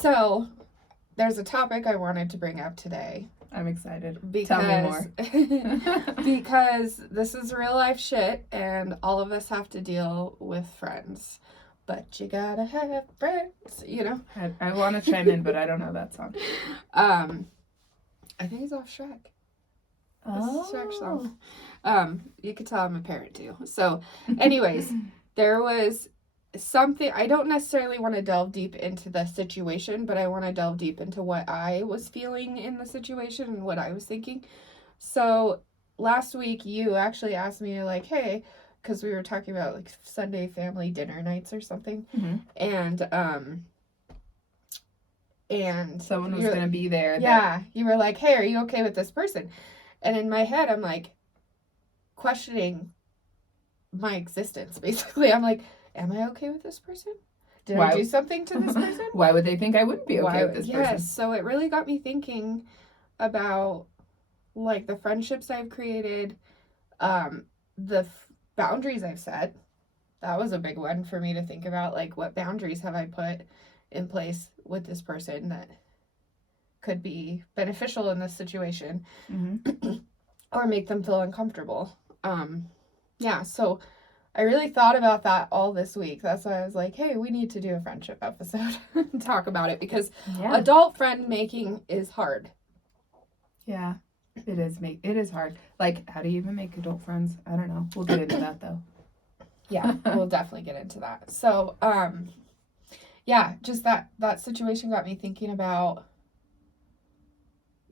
So, there's a topic I wanted to bring up today. I'm excited. Because, Tell me more. because this is real life shit, and all of us have to deal with friends. But you gotta have friends, you know? I want to chime in, but I don't know that song. I think it's off Shrek. Oh. Shrek song. You could tell I'm a parent too. So, anyways, there was something. I don't necessarily want to delve deep into the situation, but I want to delve deep into what I was feeling in the situation and what I was thinking. So, last week you actually asked me, like, hey, because we were talking about like Sunday family dinner nights or something, and someone was going to be there. Yeah, you were like, hey, are you okay with this person? And in my head, I'm like questioning my existence, basically. I'm like, am I okay with this person? Did I do something to this person? Why would they think I wouldn't be okay with this person? Yes, so it really got me thinking about, like, the friendships I've created, the boundaries I've set. That was a big one for me to think about. Like, what boundaries have I put in place with this person that could be beneficial in this situation, or make them feel uncomfortable. Yeah, so I really thought about that all this week. That's why I was like, hey, we need to do a friendship episode and talk about it, because adult friend making is hard. Yeah, it is. It is hard. Like, how do you even make adult friends? I don't know. We'll get into that though. Yeah, we'll definitely get into that. So, yeah, just that situation got me thinking about,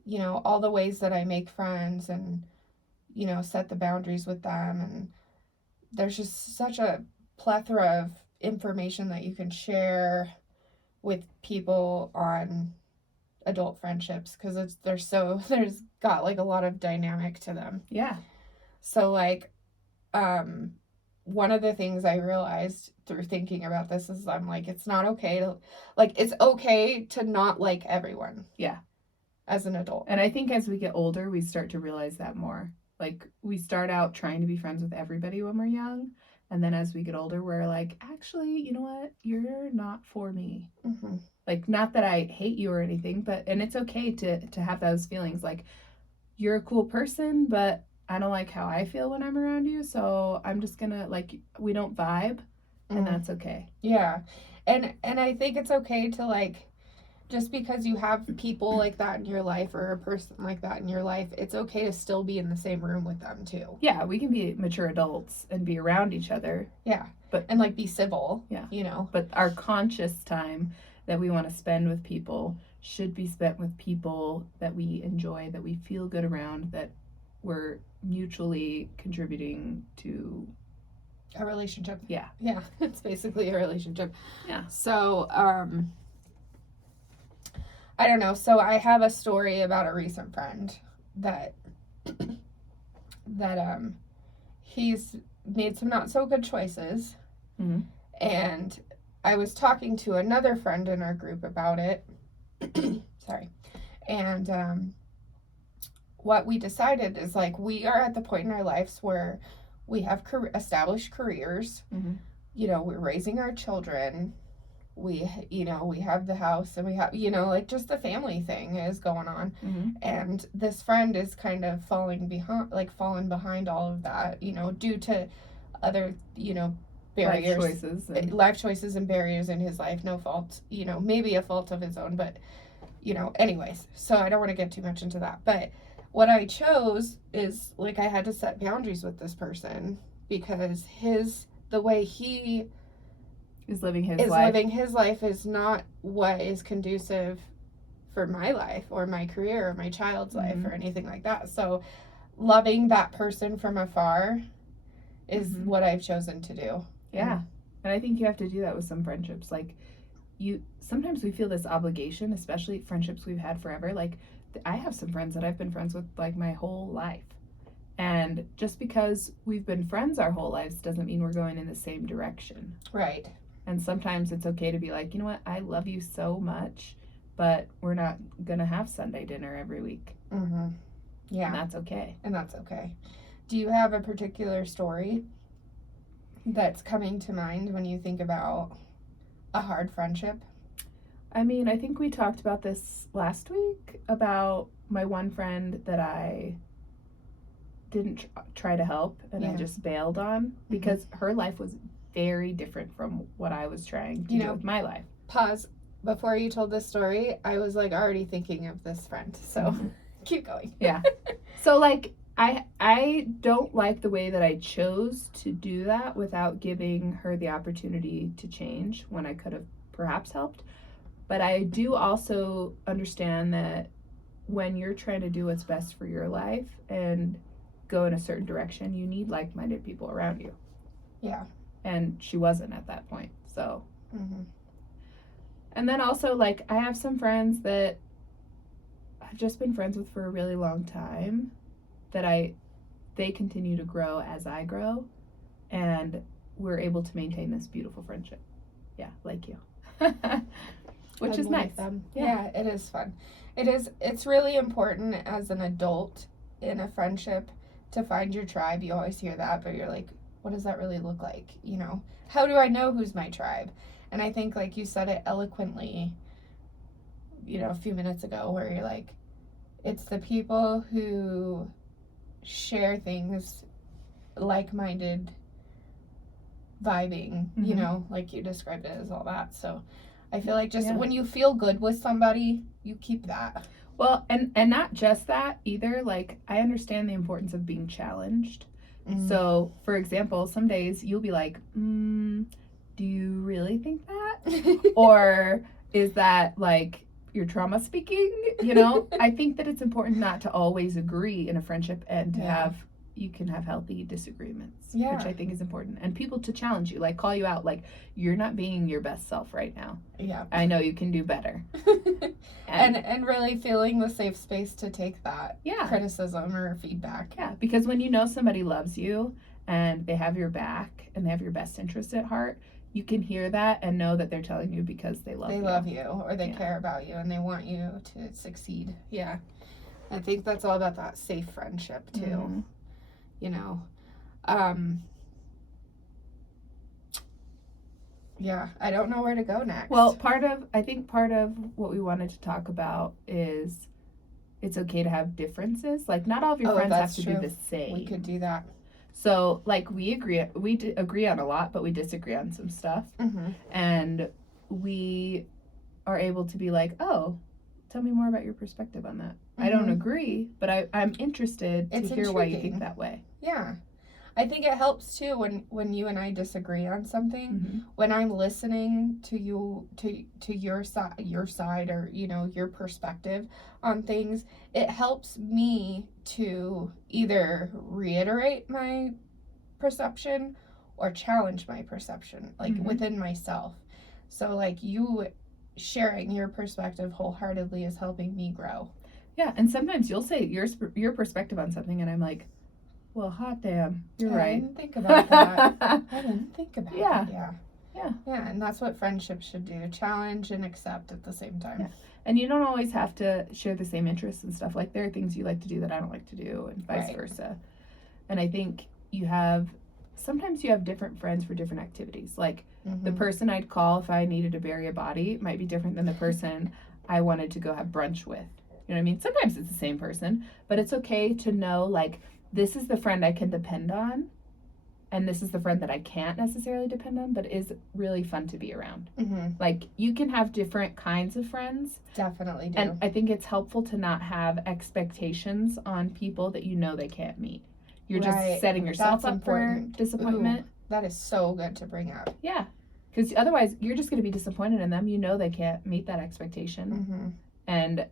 you know, all the ways that I make friends and, you know, set the boundaries with them. And there's just such a plethora of information that you can share with people on adult friendships, because there's got like a lot of dynamic to them. Yeah. So, like, one of the things I realized through thinking about this is I'm like, it's okay to not like everyone. Yeah. As an adult. And I think as we get older, we start to realize that more. Like, we start out trying to be friends with everybody when we're young. And then as we get older, we're like, actually, you know what? You're not for me. Mm-hmm. Like, not that I hate you or anything, and it's okay to have those feelings. Like, you're a cool person, but I don't like how I feel when I'm around you. So I'm just gonna, like, we don't vibe, and that's okay. Yeah. And I think it's okay to, like, just because you have people like that in your life, or a person like that in your life, it's okay to still be in the same room with them too. Yeah, we can be mature adults and be around each other. Yeah. And, like, be civil. Yeah. You know. But our conscious time that we want to spend with people should be spent with people that we enjoy, that we feel good around, that we're mutually contributing to a relationship. Yeah. Yeah. It's basically a relationship. Yeah. So, I don't know. So I have a story about a recent friend that he's made some not so good choices. Mm-hmm. And I was talking to another friend in our group about it. Sorry. And what we decided is, like, we are at the point in our lives where we have established careers. Mm-hmm. You know, we're raising our children. We have the house, and we have, like, just the family thing is going on. Mm-hmm. And this friend is kind of fallen behind all of that, due to other, barriers, life choices and barriers in his life. No fault, maybe a fault of his own, but, anyways, so I don't want to get too much into that. But what I chose is, like, I had to set boundaries with this person, because the way he is living his life is not what is conducive for my life or my career or my child's life or anything like that. So loving that person from afar is what I've chosen to do. Yeah. And I think you have to do that with some friendships. Like, sometimes we feel this obligation, especially friendships we've had forever. Like, I have some friends that I've been friends with, like, my whole life. And just because we've been friends our whole lives doesn't mean we're going in the same direction. Right. And sometimes it's okay to be like, you know what, I love you so much, but we're not going to have Sunday dinner every week. Mm-hmm. Yeah. And that's okay. Do you have a particular story that's coming to mind when you think about a hard friendship? I mean, I think we talked about this last week about my one friend that I didn't try to help and I Yeah. just bailed on because her life was very different from what I was trying to do with my life. Pause. Before you told this story, I was like already thinking of this friend. So keep going. Yeah. So like I don't like the way that I chose to do that without giving her the opportunity to change when I could have perhaps helped. But I do also understand that when you're trying to do what's best for your life and go in a certain direction, you need like-minded people around you. Yeah. And she wasn't at that point. So Mm-hmm. and then also like I have some friends that I've just been friends with for a really long time that they continue to grow as I grow and we're able to maintain this beautiful friendship. Yeah, like you. Which is nice. Yeah, it is fun. It's really important as an adult in a friendship to find your tribe. You always hear that, but you're like, what does that really look like? You know, how do I know who's my tribe? And I think like you said it eloquently, you know, a few minutes ago where you're like, it's the people who share things like-minded vibing, you know, like you described it as all that. So I feel like just when you feel good with somebody, you keep that. Well, and not just that either. Like I understand the importance of being challenged. So, for example, some days you'll be like, do you really think that? Or is that like your trauma speaking? You know, I think that it's important not to always agree in a friendship and to you can have healthy disagreements, which I think is important. And people to challenge you, like call you out, like you're not being your best self right now. Yeah. I know you can do better. and really feeling the safe space to take that criticism or feedback. Yeah, because when you know somebody loves you and they have your back and they have your best interest at heart, you can hear that and know that they're telling you because they love you. They love you or they care about you and they want you to succeed. Yeah. I think that's all about that safe friendship too. You know. Yeah, I don't know where to go next. Well, I think part of what we wanted to talk about is it's okay to have differences. Like not all of your friends have to be the same. We could do that. So, like we agree on a lot, but we disagree on some stuff. And we are able to be like, "Oh, tell me more about your perspective on that." I don't agree, but I'm interested to hear why you think that way. Yeah. I think it helps too when you and I disagree on something. When I'm listening to you to your side or you know your perspective on things, it helps me to either reiterate my perception or challenge my perception like within myself. So like you sharing your perspective wholeheartedly is helping me grow. Yeah, and sometimes you'll say your perspective on something and I'm like, well, hot damn, you're right. I didn't think about that. I didn't think about it. Yeah. Yeah, and that's what friendship should do. Challenge and accept at the same time. Yeah. And you don't always have to share the same interests and stuff. Like there are things you like to do that I don't like to do and vice versa. And I think sometimes you have different friends for different activities. Like the person I'd call if I needed to bury a body might be different than the person I wanted to go have brunch with. You know what I mean? Sometimes it's the same person, but it's okay to know like this is the friend I can depend on and this is the friend that I can't necessarily depend on, but is really fun to be around. Like you can have different kinds of friends. Definitely do. And I think it's helpful to not have expectations on people that you know they can't meet. You're just setting yourself up for disappointment. Ooh, that is so good to bring up. Yeah. Because otherwise you're just going to be disappointed in them. You know they can't meet that expectation. And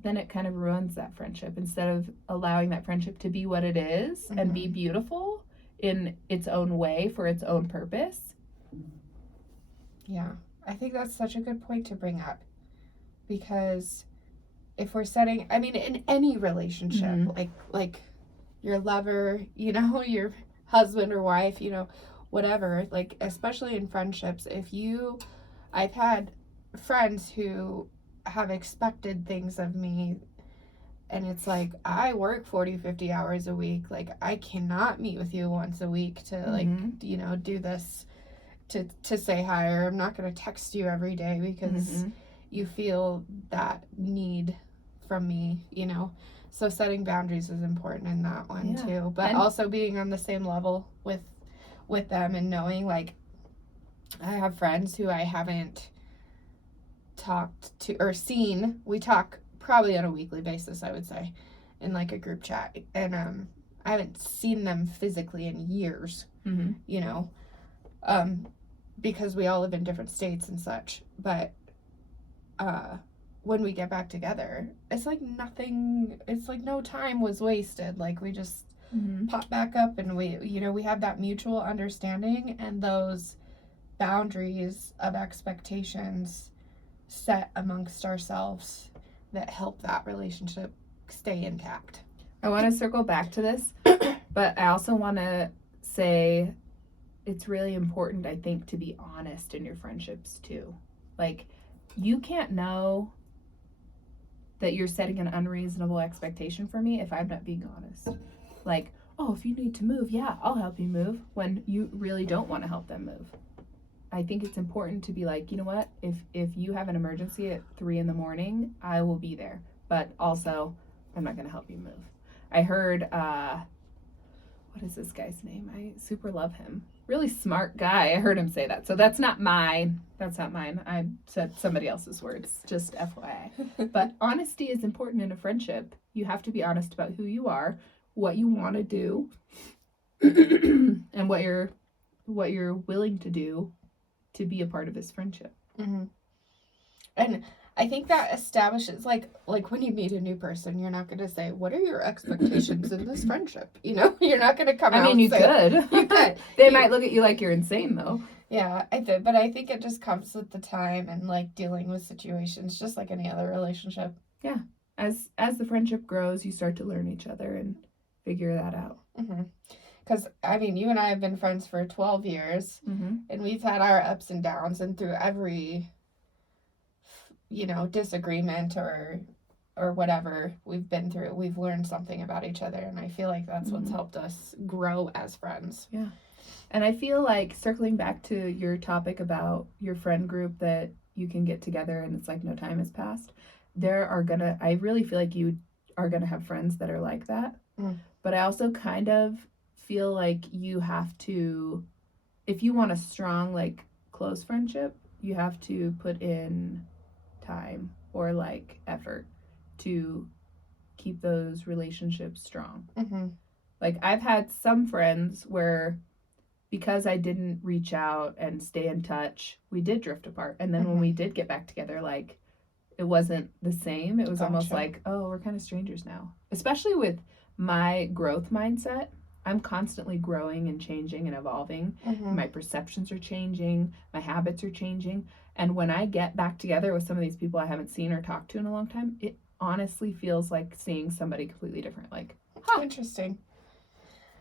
then it kind of ruins that friendship instead of allowing that friendship to be what it is and be beautiful in its own way for its own purpose. Yeah, I think that's such a good point to bring up because if we're setting, I mean, in any relationship, like your lover, you know, your husband or wife, you know, whatever, like especially in friendships, I've had friends who have expected things of me and it's like I work 40-50 hours a week, like I cannot meet with you once a week to like you know do this to say hi, or I'm not going to text you every day because you feel that need from me, you know. So setting boundaries is important in that one too, but also being on the same level with them and knowing, like, I have friends who I haven't talked to or seen. We talk probably on a weekly basis, I would say, in like a group chat, and I haven't seen them physically in years, you know, because we all live in different states and such. But when we get back together, it's like nothing, it's like no time was wasted. Like, we just pop back up, and we, you know, we have that mutual understanding and those boundaries of expectations set amongst ourselves that help that relationship stay intact. I want to circle back to this, but I also want to say it's really important, I think, to be honest in your friendships too. Like, you can't know that you're setting an unreasonable expectation for me if I'm not being honest. Like, oh, if you need to move, yeah, I'll help you move, when you really don't want to help them move. I think it's important to be like, you know what, if you have an emergency at 3 a.m, I will be there, but also I'm not going to help you move. I heard, what is this guy's name? I super love him. Really smart guy. I heard him say that. So that's not mine. I said somebody else's words, just FYI. But honesty is important in a friendship. You have to be honest about who you are, what you want to do, and what you're willing to do to be a part of this friendship. And I think that establishes, like when you meet a new person, you're not going to say, what are your expectations in this friendship? You know, you're not going to come out. I mean, you could. You could. They might look at you like you're insane, though. Yeah, but I think it just comes with the time and, like, dealing with situations, just like any other relationship. Yeah. As the friendship grows, you start to learn each other and figure that out. Because, I mean, you and I have been friends for 12 years, and we've had our ups and downs, and through every, you know, disagreement or whatever we've been through, we've learned something about each other, and I feel like that's what's helped us grow as friends. Yeah. And I feel like, circling back to your topic about your friend group that you can get together and it's like no time has passed, I really feel like you are going to have friends that are like that. But I also kind of feel like you have to, if you want a strong, like, close friendship, you have to put in time or, like, effort to keep those relationships strong. Like, I've had some friends where, because I didn't reach out and stay in touch, we did drift apart. And then when we did get back together, like, it wasn't the same. It was almost like, oh, we're kind of strangers now. Especially with my growth mindset. I'm constantly growing and changing and evolving. My perceptions are changing. My habits are changing. And when I get back together with some of these people I haven't seen or talked to in a long time, it honestly feels like seeing somebody completely different. Like, interesting.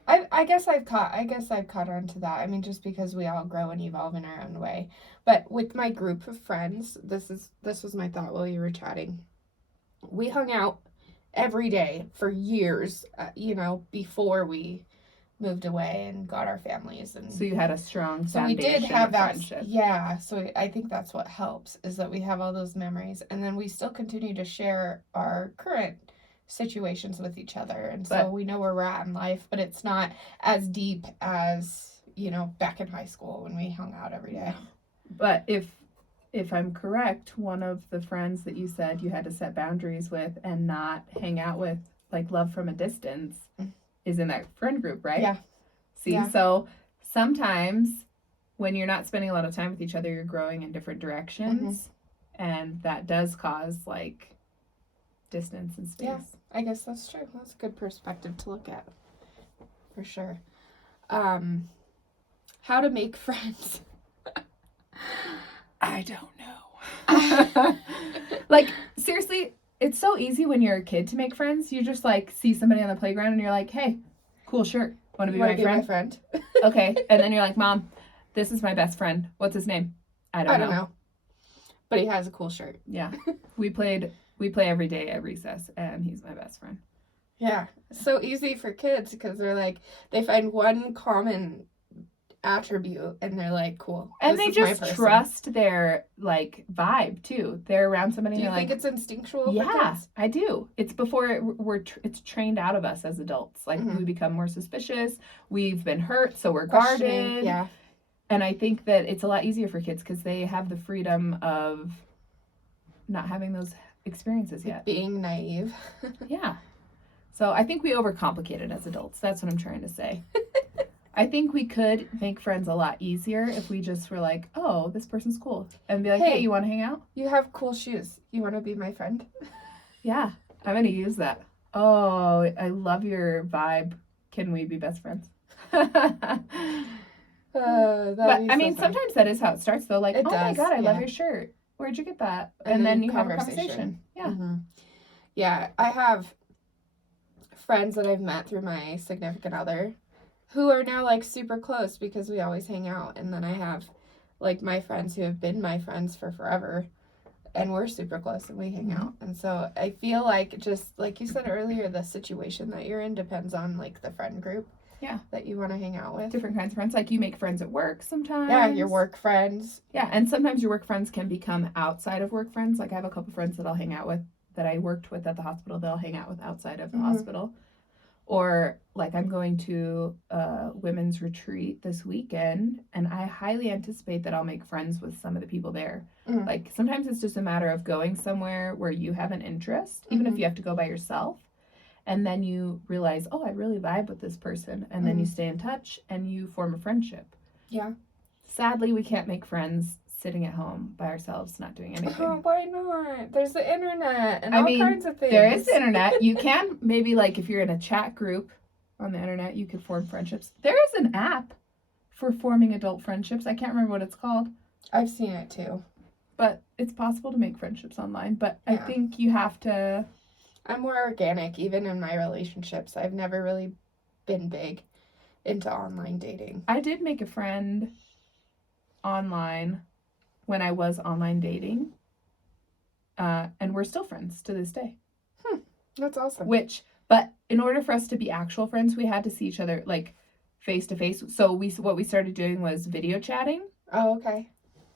I guess I've caught on to that. I mean, just because we all grow and evolve in our own way. But with my group of friends, this was my thought while you were chatting. We hung out every day for years, you know, before we moved away and got our families. And so you had a strong foundation. So we did have that friendship. Yeah, so I think that's what helps, is that we have all those memories, and then we still continue to share our current situations with each other, and so we know where we're at in life, but it's not as deep as, you know, back in high school when we hung out every day. But if I'm correct, one of the friends that you said you had to set boundaries with and not hang out with, like, love from a distance, is in that friend group, right? Yeah. See, so sometimes when you're not spending a lot of time with each other, you're growing in different directions, and that does cause, like, distance and space. Yeah, I guess that's true. That's a good perspective to look at, for sure. How to make friends? I don't know. Like, seriously, it's so easy when you're a kid to make friends. You just, like, see somebody on the playground and you're like, hey, cool shirt. Want to be my friend? Okay. And then you're like, Mom, this is my best friend. What's his name? I don't know. But he has a cool shirt. Yeah. We play every day at recess, and he's my best friend. Yeah. So easy for kids, because they're like, they find one common attribute, and they're like, cool. And this they is my just person. trust their like vibe too. They're around somebody. Do you and think like, it's instinctual? yeah, for kids? I do. It's before it's trained out of us as adults. Like Mhm. we become more suspicious. We've been hurt, so we're Questioning, guarded. yeah. And I think that it's a lot easier for kids because they have the freedom of not having those experiences yet. Being naive. Yeah. So I think we overcomplicate it as adults. That's what I'm trying to say. I think we could make friends a lot easier if we just were like, oh, this person's cool. And be like, hey, you want to hang out? You have cool shoes. You want to be my friend? Yeah, I'm going to use that. Oh, I love your vibe. Can we be best friends? But I mean, sometimes that is how it starts, though. Like, It oh my does, God, I love yeah. your shirt. Where'd you get that? And then you have a conversation. Yeah. Mm-hmm. Yeah, I have friends that I've met through my significant other who are now like super close because we always hang out. And then I have like my friends who have been my friends for forever, and we're super close and we hang out. And so I feel like, just like you said earlier, the situation that you're in depends on like the friend group. Yeah. That you want to hang out with. Different kinds of friends. Like you make friends at work sometimes. Yeah, your work friends. Yeah, and sometimes your work friends can become outside of work friends. Like I have a couple friends that I'll hang out with that I worked with at the hospital that I'll hang out with outside of the hospital. Or like I'm going to a women's retreat this weekend, and I highly anticipate that I'll make friends with some of the people there. Like sometimes it's just a matter of going somewhere where you have an interest, even if you have to go by yourself. And then you realize, oh, I really vibe with this person. And then you stay in touch and you form a friendship. Yeah. Sadly, we can't make friends sitting at home by ourselves, not doing anything. Oh, why not? There's the internet and all kinds of things. There is the internet. You can maybe, like, if you're in a chat group on the internet, you could form friendships. There is an app for forming adult friendships. I can't remember what it's called. I've seen it too. But it's possible to make friendships online. But I think you have to... I'm more organic, even in my relationships. I've never really been big into online dating. I did make a friend online when I was online dating. And we're still friends to this day. That's awesome. But in order for us to be actual friends, we had to see each other, like, face to face. So what we started doing was video chatting. Oh, okay.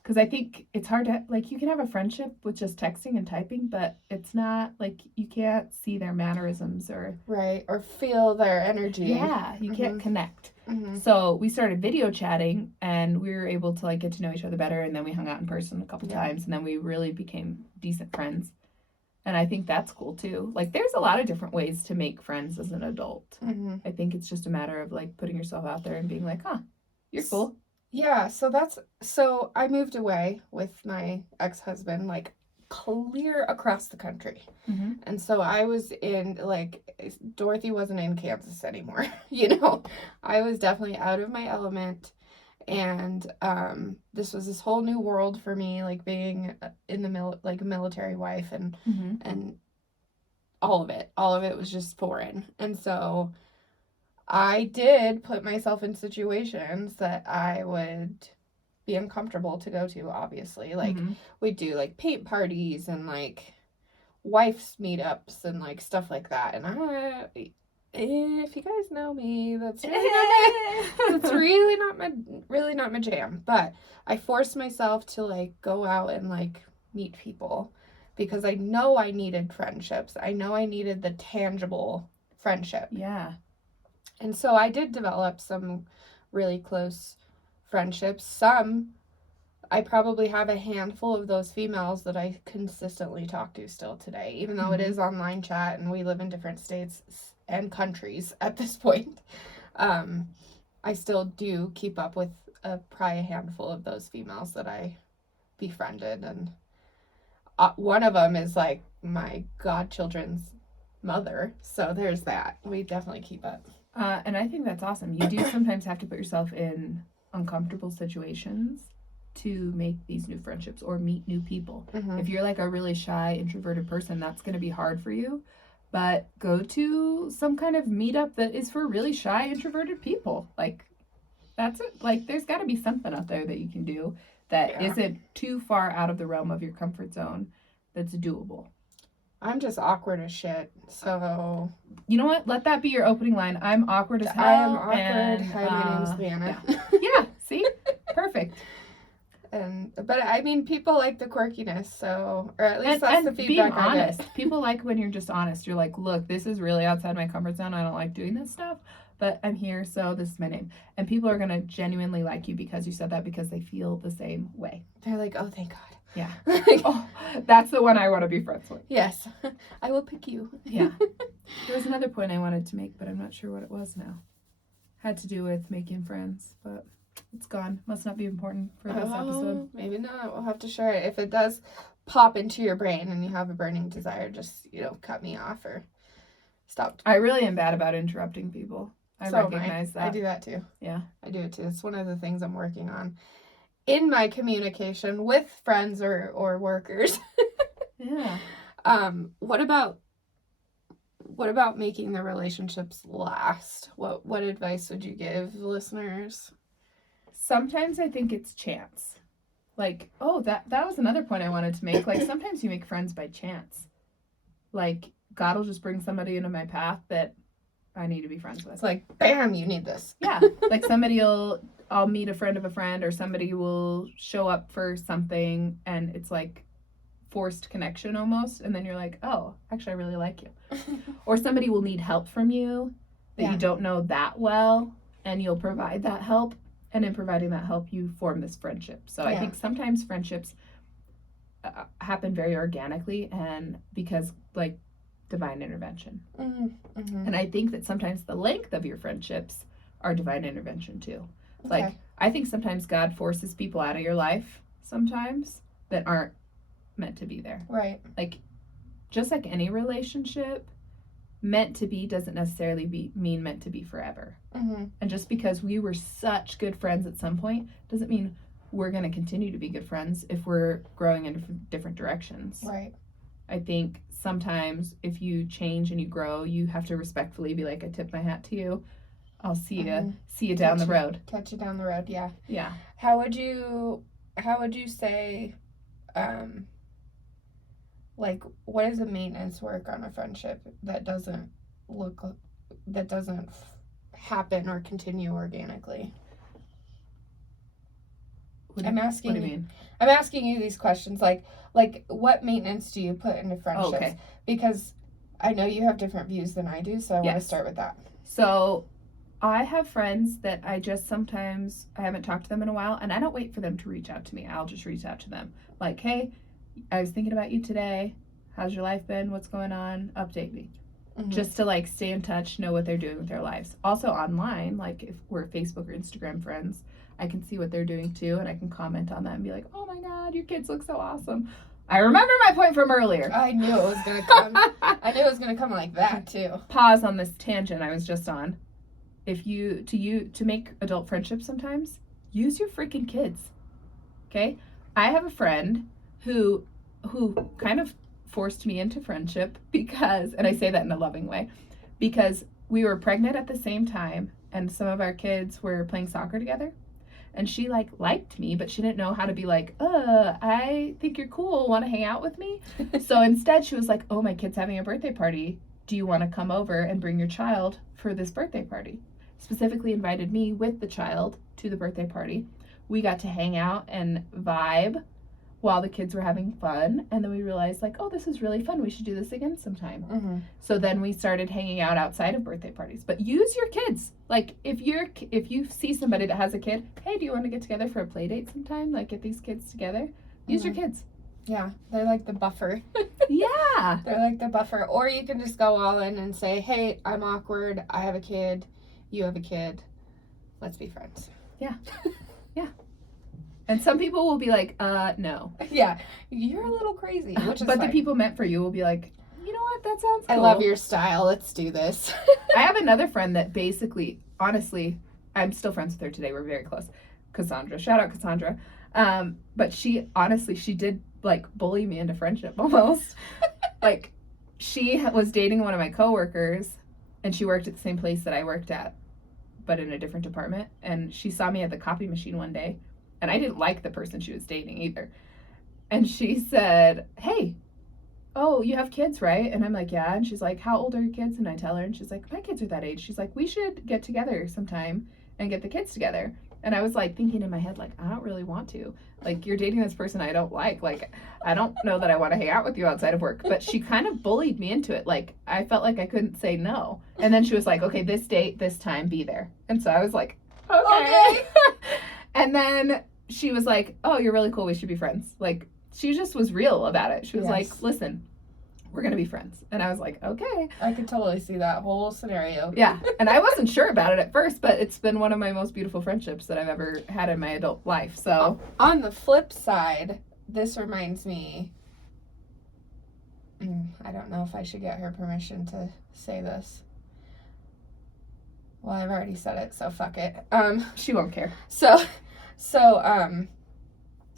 Because I think it's hard to, like, you can have a friendship with just texting and typing, but it's not, like, you can't see their mannerisms or... Right, or feel their energy. Yeah, you can't connect. Mm-hmm. So we started video chatting, and we were able to, like, get to know each other better, and then we hung out in person a couple times, and then we really became decent friends. And I think that's cool, too. Like, there's a lot of different ways to make friends as an adult. Mm-hmm. I think it's just a matter of, like, putting yourself out there and being like, huh, you're cool. Yeah, so I moved away with my ex-husband, like, clear across the country. Mm-hmm. And so I was in, like, Dorothy wasn't in Kansas anymore, you know? I was definitely out of my element, and this was this whole new world for me, like, being in the military wife, and and all of it was just foreign. And so I did put myself in situations that I would be uncomfortable to go to, obviously. Like, we'd do, like, paint parties and, like, wife's meetups and, like, stuff like that. And if you guys know me, that's really not my jam. But I forced myself to, like, go out and, like, meet people because I know I needed friendships. I know I needed the tangible friendship. Yeah. And so I did develop some really close friendships. I probably have a handful of those females that I consistently talk to still today, even though it is online chat and we live in different states and countries at this point. I still do keep up with probably a handful of those females that I befriended. And one of them is like my godchildren's mother. So there's that. We definitely keep up. And I think that's awesome. You do sometimes have to put yourself in uncomfortable situations to make these new friendships or meet new people. If you're like a really shy, introverted person, that's going to be hard for you. But go to some kind of meetup that is for really shy, introverted people. Like, that's it. Like, there's got to be something out there that you can do that isn't too far out of the realm of your comfort zone that's doable. I'm just awkward as shit, so... You know what? Let that be your opening line. I'm awkward as hell. I am awkward. Hi, my name's Leanna. Yeah, perfect. But I mean, people like the quirkiness, so, or at least that's the being feedback I honest. get. People like when you're just honest. You're like, look, this is really outside my comfort zone. I don't like doing this stuff, but I'm here, so this is my name. And people are gonna genuinely like you because you said that, because they feel the same way. They're like, oh, thank God. Yeah. Oh, that's the one I want to be friends with. Yes, I will pick you. Yeah. There was another point I wanted to make, but I'm not sure what it was now. Had to do with making friends, but it's gone. Must not be important for this episode. Maybe not. We'll have to share it. If it does pop into your brain and you have a burning desire, just, cut me off or stop. I really am bad about interrupting people. I recognize that. I do that too. Yeah. I do it too. It's one of the things I'm working on in my communication with friends or workers. Yeah. What about making the relationships last? What advice would you give listeners? Sometimes I think it's chance. Like, that was another point I wanted to make. Like, sometimes you make friends by chance. Like, God will just bring somebody into my path that I need to be friends with. It's like, bam, you need this. Yeah. Like, I'll meet a friend of a friend, or somebody will show up for something, and it's like forced connection almost. And then you're like, oh, actually, I really like you. Or somebody will need help from you that you don't know that well, and you'll provide that help. And in providing that help, you form this friendship. So I think sometimes friendships happen very organically, and because, like, divine intervention. Mm-hmm. And I think that sometimes the length of your friendships are divine intervention too. Okay. Like, I think sometimes God forces people out of your life sometimes that aren't meant to be there. Right. Like, just like any relationship, meant to be doesn't necessarily mean meant to be forever. Mm-hmm. And just because we were such good friends at some point doesn't mean we're going to continue to be good friends if we're growing in different directions. Right. I think sometimes if you change and you grow, you have to respectfully be like, I tip my hat to you. I'll see you down the road. Catch you down the road. Yeah. Yeah. How would you say, like, what is the maintenance work on a friendship that doesn't happen or continue organically? What do you mean? I'm asking you these questions, like what maintenance do you put into friendships? Okay. Because I know you have different views than I do, so I want to start with that. So I have friends that I haven't talked to them in a while, and I don't wait for them to reach out to me. I'll just reach out to them. Like, hey, I was thinking about you today. How's your life been? What's going on? Update me. Mm-hmm. Just to, like, stay in touch, know what they're doing with their lives. Also online, like, if we're Facebook or Instagram friends, I can see what they're doing too, and I can comment on that and be like, oh my God, your kids look so awesome. I remember my point from earlier. I knew it was going to come. I knew it was going to come like that too. Pause on this tangent I was just on. To make adult friendships sometimes, use your freaking kids. Okay? I have a friend who kind of forced me into friendship because, and I say that in a loving way, because we were pregnant at the same time, and some of our kids were playing soccer together. And she, like, liked me, but she didn't know how to be like, I think you're cool. Want to hang out with me? So instead she was like, oh, my kid's having a birthday party. Do you want to come over and bring your child for this birthday party? Specifically invited me with the child to the birthday party. We got to hang out and vibe while the kids were having fun. And then we realized, like, oh, this is really fun. We should do this again sometime. Mm-hmm. So then we started hanging out outside of birthday parties. But use your kids. Like, if you see somebody that has a kid, hey, do you want to get together for a play date sometime? Like, get these kids together. Use your kids. Yeah, they're like the buffer. Yeah. They're like the buffer. Or you can just go all in and say, hey, I'm awkward. I have a kid. You have a kid. Let's be friends. Yeah. Yeah. And some people will be like, no. Yeah, you're a little crazy, which is But fine. the people meant for you will be like, you know what, that sounds cool. I love your style. Let's do this. I have another friend that basically, honestly, I'm still friends with her today. We're very close. Cassandra. Shout out Cassandra. But she did, like, bully me into friendship almost. Like, she was dating one of my coworkers, and she worked at the same place that I worked at, but in a different department. And she saw me at the copy machine one day. And I didn't like the person she was dating either. And she said, hey, oh, you have kids, right? And I'm like, yeah. And she's like, how old are your kids? And I tell her, and she's like, my kids are that age. She's like, we should get together sometime and get the kids together. And I was like thinking in my head, like, I don't really want to. Like, you're dating this person I don't like. Like, I don't know that I want to hang out with you outside of work. But she kind of bullied me into it. Like, I felt like I couldn't say no. And then she was like, okay, this date, this time, be there. And so I was like, okay. And then she was like, oh, you're really cool. We should be friends. Like, she just was real about it. She was like, listen, we're going to be friends. And I was like, okay. I could totally see that whole scenario. Yeah. And I wasn't sure about it at first, but it's been one of my most beautiful friendships that I've ever had in my adult life. So, on the flip side, this reminds me, I don't know if I should get her permission to say this. Well, I've already said it, so fuck it. she won't care. So,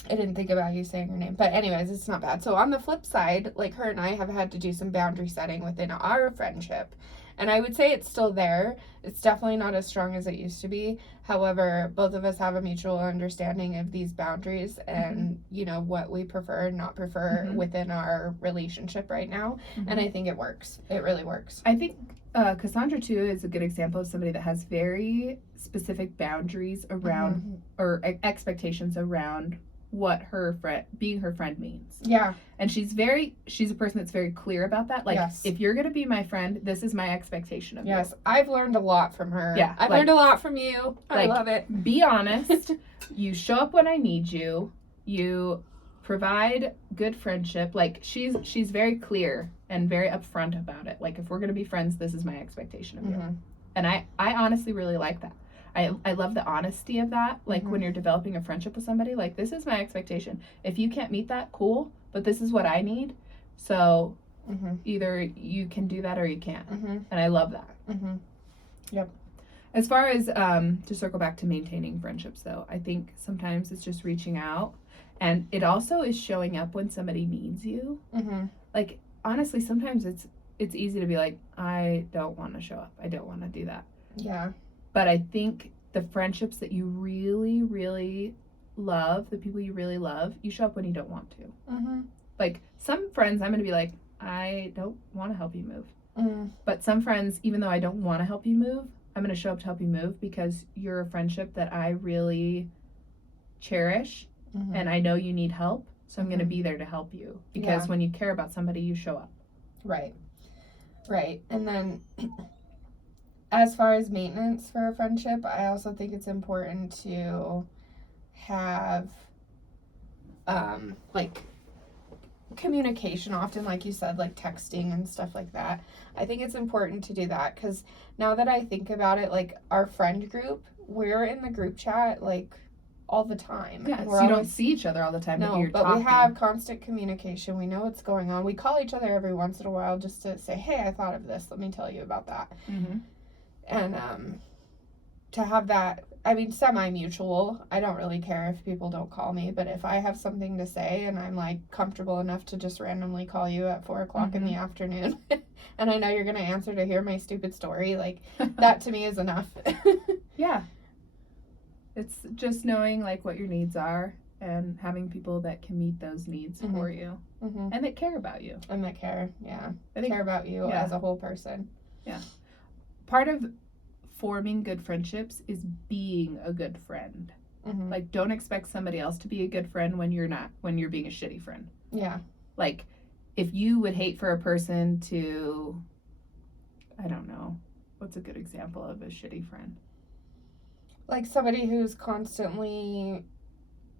I didn't think about you saying her name, but anyways, it's not bad. So on the flip side, like, her and I have had to do some boundary setting within our friendship, and I would say it's still there. It's definitely not as strong as it used to be. However, both of us have a mutual understanding of these boundaries and, you know, what we prefer and not prefer within our relationship right now. And I think it works. It really works. I think Cassandra, too, is a good example of somebody that has very specific boundaries around or expectations around what her friend being her friend means. Yeah. And she's a person that's very clear about that. Like, if you're gonna be my friend, this is my expectation of you. Yes. I've learned a lot from her. Yeah. I've learned a lot from you. I love it. Be honest. You show up when I need you. You provide good friendship. Like, she's very clear and very upfront about it. Like, if we're gonna be friends, this is my expectation of you. And I honestly really like that. I love the honesty of that. Like, when you're developing a friendship with somebody, like, this is my expectation. If you can't meet that, cool, but this is what I need. So either you can do that or you can't. And I love that. Yep. As far as, to circle back to maintaining friendships, though, I think sometimes it's just reaching out. And it also is showing up when somebody needs you. Like, honestly, sometimes it's easy to be like, I don't want to show up. I don't want to do that. Yeah. But I think the friendships that you really, really love, the people you really love, you show up when you don't want to. Like, some friends, I'm going to be like, I don't want to help you move. But some friends, even though I don't want to help you move, I'm going to show up to help you move because you're a friendship that I really cherish and I know you need help. So I'm going to be there to help you because when you care about somebody, you show up. Right. Right. And then as far as maintenance for a friendship, I also think it's important to have, like, communication often, like you said, like texting and stuff like that. I think it's important to do that because now that I think about it, like, our friend group, we're in the group chat, like, all the time. Yeah, so you don't see each other all the time. No, but talking. We have constant communication. We know what's going on. We call each other every once in a while just to say, hey, I thought of this. Let me tell you about that. And to have that, I mean, semi-mutual. I don't really care if people don't call me, but if I have something to say and I'm, like, comfortable enough to just randomly call you at 4 o'clock in the afternoon and I know you're going to answer to hear my stupid story, like, that to me is enough. Yeah. It's just knowing, like, what your needs are and having people that can meet those needs for you and that care about you. And that care, I think, care about you as a whole person. Yeah. Part of forming good friendships is being a good friend. Like, don't expect somebody else to be a good friend when you're not, when you're being a shitty friend. Yeah. Like, if you would hate for a person to, I don't know, what's a good example of a shitty friend? Like, somebody who's constantly,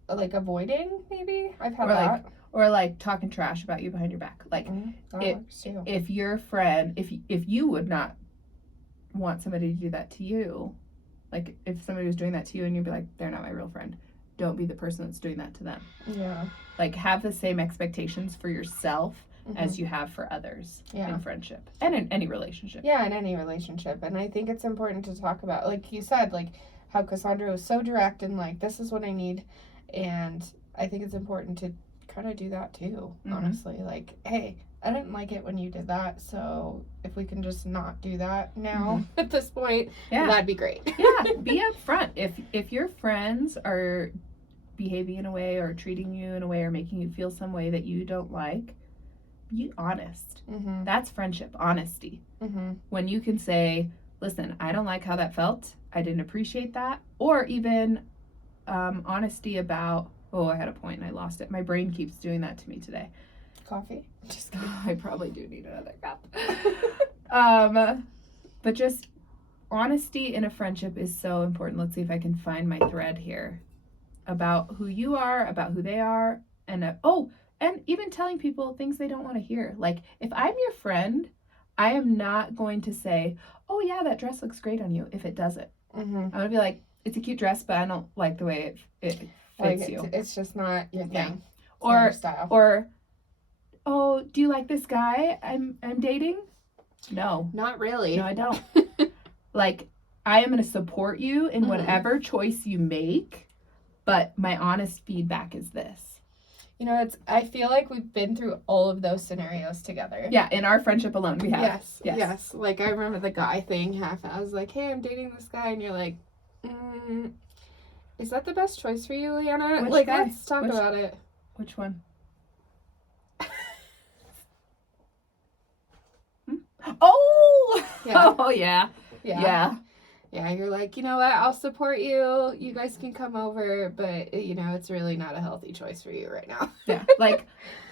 like, avoiding, maybe? I've had or that. Or, like, talking trash about you behind your back. Like, if your friend, if you would not want somebody to do that to you, like, if somebody was doing that to you and you'd be like, they're not my real friend, don't be the person that's doing that to them. Yeah. Like, have the same expectations for yourself as you have for others in friendship and in any relationship. Yeah, in any relationship. And I think it's important to talk about, like you said, like, how Cassandra was so direct and, like, this is what I need. And I think it's important to kind of do that too, honestly. Like, hey, I didn't like it when you did that, so if we can just not do that now at this point, that'd be great. Yeah, be upfront. If your friends are behaving in a way or treating you in a way or making you feel some way that you don't like, be honest. That's friendship, honesty. When you can say, listen, I don't like how that felt. I didn't appreciate that. Or even, honesty about, oh, I had a point and I lost it. My brain keeps doing that to me today. Coffee? Just kidding. I probably do need another cup. But just honesty in a friendship is so important. Let's see if I can find my thread here about who you are, about who they are, and and even telling people things they don't want to hear. Like, if I'm your friend, I am not going to say, oh yeah, that dress looks great on you, if it doesn't. Mm-hmm. I'm gonna be like, it's a cute dress, but I don't like the way it fits you. It's just not your thing. Yeah. It's not your style. Or, oh, do you like this guy I'm dating? No. Not really. No, I don't. Like, I am going to support you in whatever choice you make, but my honest feedback is this. You know, I feel like we've been through all of those scenarios together. Yeah, in our friendship alone, we have. Yes. Like, I remember the guy thing I was like, hey, I'm dating this guy, and you're like, is that the best choice for you, Leanna? Which guy? Let's talk about it. Which one? Oh! Yeah. Oh, yeah. Yeah, you're like, you know what, I'll support you. You guys can come over, but, you know, it's really not a healthy choice for you right now. Yeah, like,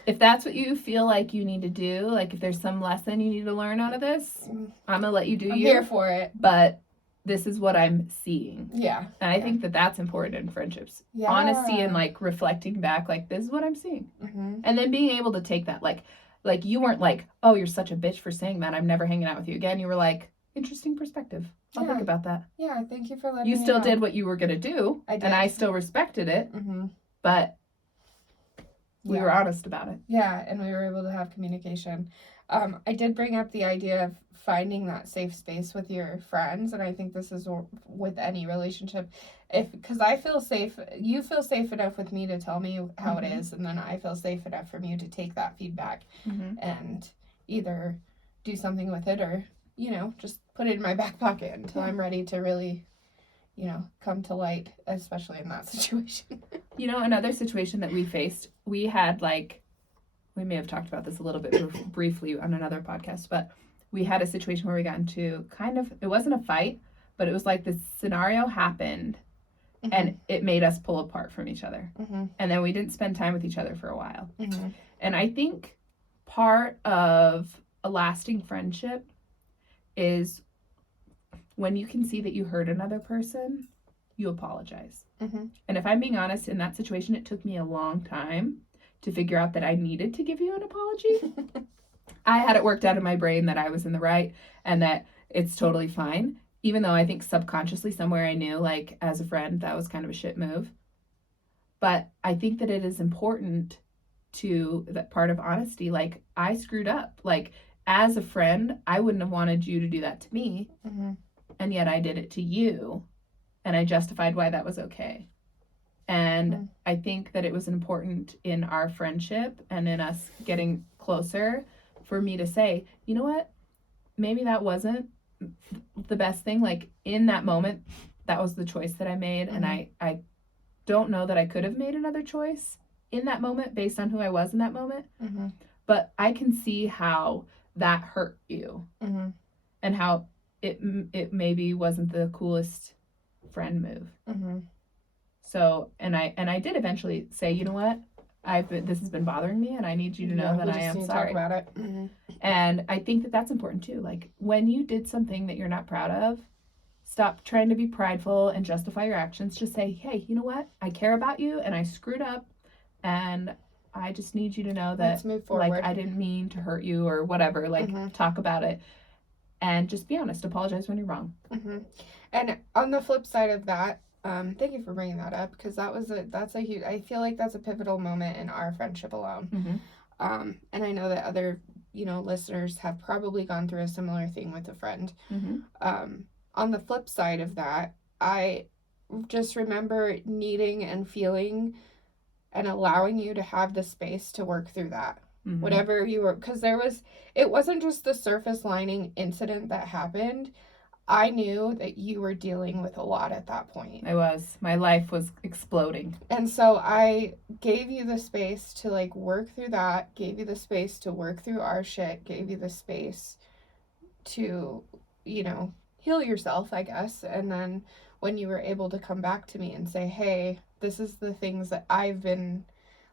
if that's what you feel like you need to do, like, if there's some lesson you need to learn out of this, I'm gonna let you do I'm you. here for it. But this is what I'm seeing. Yeah. And I think that that's important in friendships. Yeah. Honesty and, like, reflecting back, like, this is what I'm seeing. Mm-hmm. And then being able to take that, like you weren't like, oh, you're such a bitch for saying that, I'm never hanging out with you again. You were like, interesting perspective. I'll think about that. Yeah, thank you for letting me know. You still did what you were going to do. I did. And I still respected it. Mm-hmm. But we were honest about it. Yeah, and we were able to have communication. I did bring up the idea of finding that safe space with your friends, and I think this is with any relationship. Because I feel safe, you feel safe enough with me to tell me how it is, and then I feel safe enough from you to take that feedback and either do something with it or, you know, just put it in my back pocket until I'm ready to really, you know, come to light, especially in that situation. You know, another situation that we faced, we had, like, we may have talked about this a little bit briefly on another podcast, but we had a situation where we got into it wasn't a fight, but it was like this scenario happened and it made us pull apart from each other. And then we didn't spend time with each other for a while. And I think part of a lasting friendship is when you can see that you hurt another person, you apologize. And if I'm being honest, in that situation, it took me a long time to figure out that I needed to give you an apology. I had it worked out in my brain that I was in the right and that it's totally fine. Even though I think subconsciously somewhere I knew, like, as a friend, that was kind of a shit move. But I think that it is important to that part of honesty. Like, I screwed up. Like, as a friend, I wouldn't have wanted you to do that to me. And yet I did it to you. And I justified why that was okay. And I think that it was important in our friendship and in us getting closer for me to say, you know what? Maybe that wasn't the best thing. Like, in that moment, that was the choice that I made. And I don't know that I could have made another choice in that moment based on who I was in that moment. But I can see how that hurt you and how it maybe wasn't the coolest friend move. So, and I did eventually say, you know what? This has been bothering me, and I need you to know that I am sorry. Talk about it. And I think that that's important too. Like, when you did something that you're not proud of, stop trying to be prideful and justify your actions. Just say, hey, you know what? I care about you, and I screwed up, and I just need you to know that, let's move forward. Like, I didn't mean to hurt you or whatever. Like, talk about it, and just be honest. Apologize when you're wrong. And on the flip side of that, thank you for bringing that up, because that's a huge, I feel like that's a pivotal moment in our friendship alone. And I know that other, you know, listeners have probably gone through a similar thing with a friend. On the flip side of that, I just remember needing and feeling and allowing you to have the space to work through that. Whatever you were, because it wasn't just the surface lining incident that happened. I knew that you were dealing with a lot at that point. I was. My life was exploding. And so I gave you the space to, like, work through that, gave you the space to work through our shit, gave you the space to, you know, heal yourself, I guess. And then when you were able to come back to me and say, hey, this is the things that I've been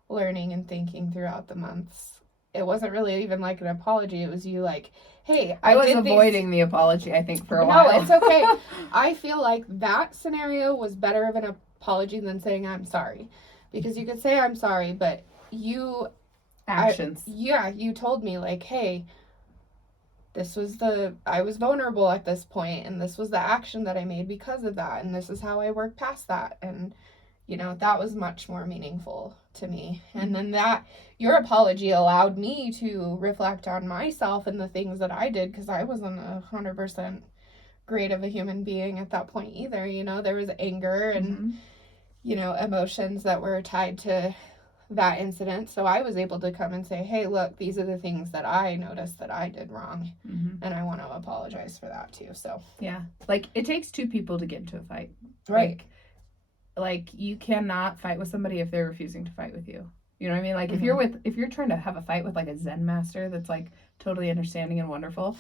learning and thinking throughout the months. It wasn't really even like an apology. It was you like, hey, I was did avoiding the apology, I think, for a while. No, it's okay. I feel like that scenario was better of an apology than saying I'm sorry. Because you could say I'm sorry, but actions. You told me like, hey, I was vulnerable at this point, and this was the action that I made because of that, and this is how I worked past that. And that was much more meaningful to me. And then your apology allowed me to reflect on myself and the things that I did, because I wasn't 100% great of a human being at that point either. There was anger and, emotions that were tied to that incident. So I was able to come and say, hey, look, these are the things that I noticed that I did wrong. And I want to apologize for that too. So, yeah. Like, it takes two people to get into a fight. Right. Like you cannot fight with somebody if they're refusing to fight with you. You know what I mean? Like if you're trying to have a fight with like a Zen master that's like totally understanding and wonderful,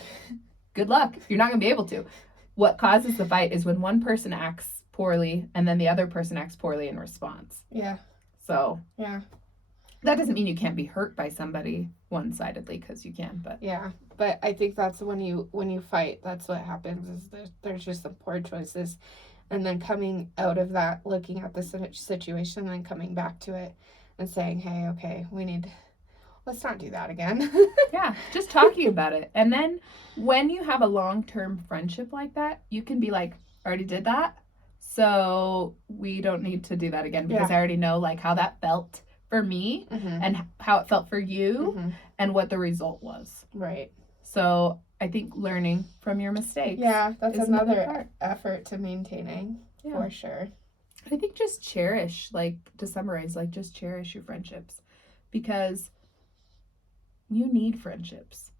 good luck. You're not going to be able to. What causes the fight is when one person acts poorly and then the other person acts poorly in response. Yeah. So, yeah. That doesn't mean you can't be hurt by somebody one-sidedly, because you can, but yeah. But I think that's when you fight, that's what happens, is there's just some poor choices. And then coming out of that, looking at the situation, and then coming back to it and saying, hey, okay, let's not do that again. Yeah, just talking about it. And then when you have a long-term friendship like that, you can be like, I already did that, so we don't need to do that again, because I already know like how that felt for me and how it felt for you and what the result was. Right. So I think learning from your mistakes. Yeah, that's another effort to maintaining, for sure. I think just cherish, like, to summarize, like, just cherish your friendships, because you need friendships.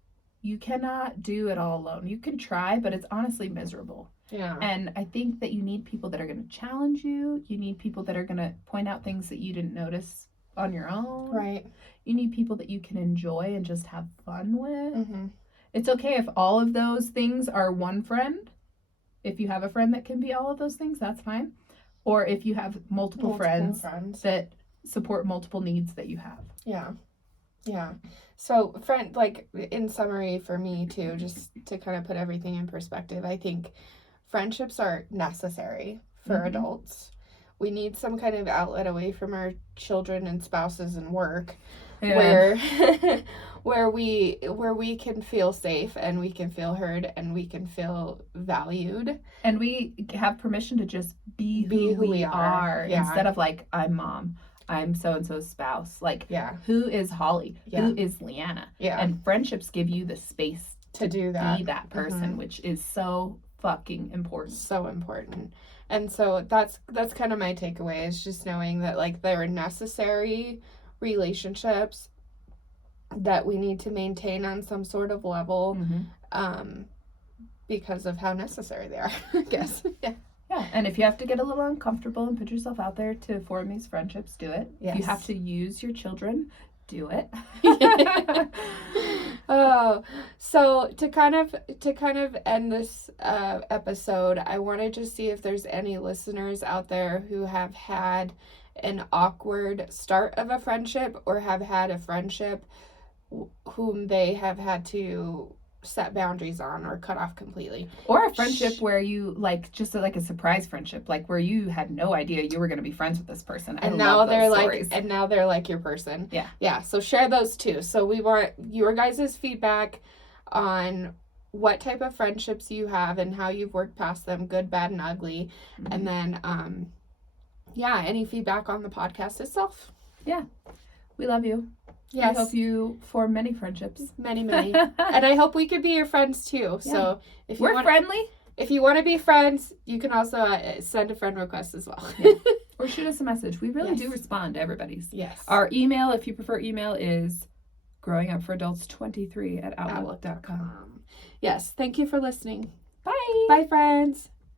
You cannot do it all alone. You can try, but it's honestly miserable. Yeah. And I think that you need people that are going to challenge you. You need people that are going to point out things that you didn't notice on your own. Right. You need people that you can enjoy and just have fun with. It's okay if all of those things are one friend. If you have a friend that can be all of those things, that's fine. Or if you have multiple friends that support multiple needs that you have. Yeah. Yeah. So, like, in summary for me too, just to kind of put everything in perspective, I think friendships are necessary for adults. We need some kind of outlet away from our children and spouses and work, where we can feel safe and we can feel heard and we can feel valued, and we have permission to just be who we are instead of like, I'm mom, I'm so and so's spouse. Like, who is Holly? Who is Leanna? And friendships give you the space to do that, be that person, which is so fucking important. So important. And so that's kind of my takeaway, is just knowing that like there are necessary relationships that we need to maintain on some sort of level, because of how necessary they are, I guess. Yeah, and if you have to get a little uncomfortable and put yourself out there to form these friendships, do it. Yes. If you have to use your children, do it. Oh, so to kind of end this episode, I want to just see if there's any listeners out there who have had an awkward start of a friendship, or have had a friendship whom they have had to set boundaries on or cut off completely, or a friendship where you like just like a surprise friendship, like where you had no idea you were going to be friends with this person, and now they're like your person. Yeah, so share those too. So we want your guys' feedback on what type of friendships you have and how you've worked past them, good, bad, and ugly. And then any feedback on the podcast itself. We love you. Yes. I hope you form many friendships. Many. And I hope we could be your friends too. Yeah. So if we're friendly. If you want to be friends, you can also send a friend request as well. Or shoot us a message. We really do respond to everybody's. Yes. Our email, if you prefer email, is growingupforadults23@outlook.com. Yes. Thank you for listening. Bye. Bye, friends.